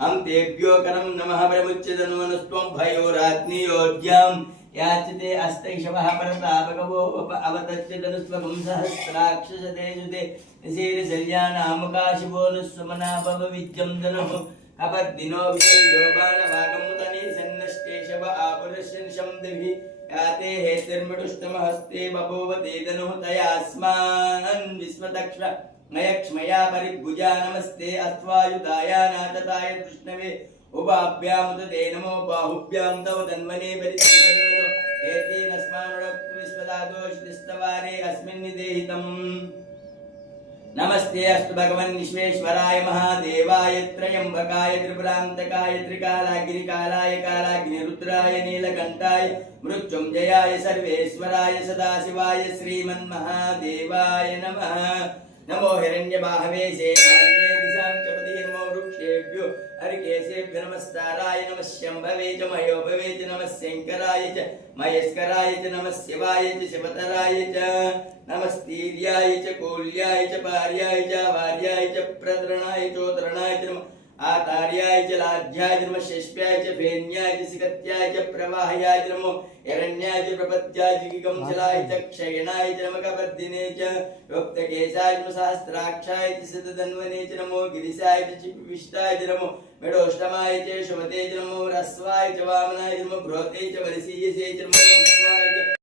हम तेभ्यो करम नमः परमुच्यतनुमनुस्त्वं भयोरात्नीयोऽद्यां याचते अस्तैषवः परतापकवो अवतच्यतनुस्वकं सहस्राक्षसते सुते निशीर्षल्यानामुकाशिवो नुस्वमना भवविद्यं धनुः अपद्दिनो वियोबाणवागमुतने सन्नष्टेशव आपुरुषं दिवि याते हेतिर्मृडुष्टमहस्ते बभूवते धनुः तयास्मान् विश्वदक्ष नयक्ष्मया परिभुजा नमस्ते अत्वायुधाय नातताय कृष्णवे उभाभ्यामुदते नमो बाहुभ्यां तव तन्मने परितन्वनो एतेनस्मानुरक्तु विश्वदादोषिस्तवारे अस्मिन्निदेहितम् नमस्ते अस्तु भगवन् विश्वेश्वराय महादेवाय त्र्यंबकाय त्रिपुरान्तकाय त्रिकालाग्निकालाय कालाग्निरुद्राय नीलकण्ठाय मृत्युञ्जयाय सर्वेश्वराय सदाशिवाय श्रीमन्महादेवाय नमः नमो हिरण्यबाहवे सेनान्ये दिशां च पतिः नमो वृक्षेभ्यो हरिकेशेभ्यो नमस्ताराय नमः शम्भवे च मयोभवे च नमः शङ्कराय च महेश्वराय च नमः शिवाय च शिवतराय च नमस्तीर्याय च कौल्याय च पार्याय च वार्याय च प्रतरणाय चोतरणाय च नमः आतार्याय च लाध्याय च नमः शेष्प्याय च फेन्याय च सिकत्याय च प्रवाहयाय च नमो हिरण्याय च प्रपत्याय च किकंसलाय च क्षयणाय च नमः कपर्दिने च योक्तकेशाय च सहस्राक्षाय च सिद्धधन्वने च नमो गिरिशाय च विष्टाय च नमो मेढोष्टमाय च शुभते च नमो रस्वाय च वामनाय च नमो बृहते च वरसीयसे च नमो विश्वाय च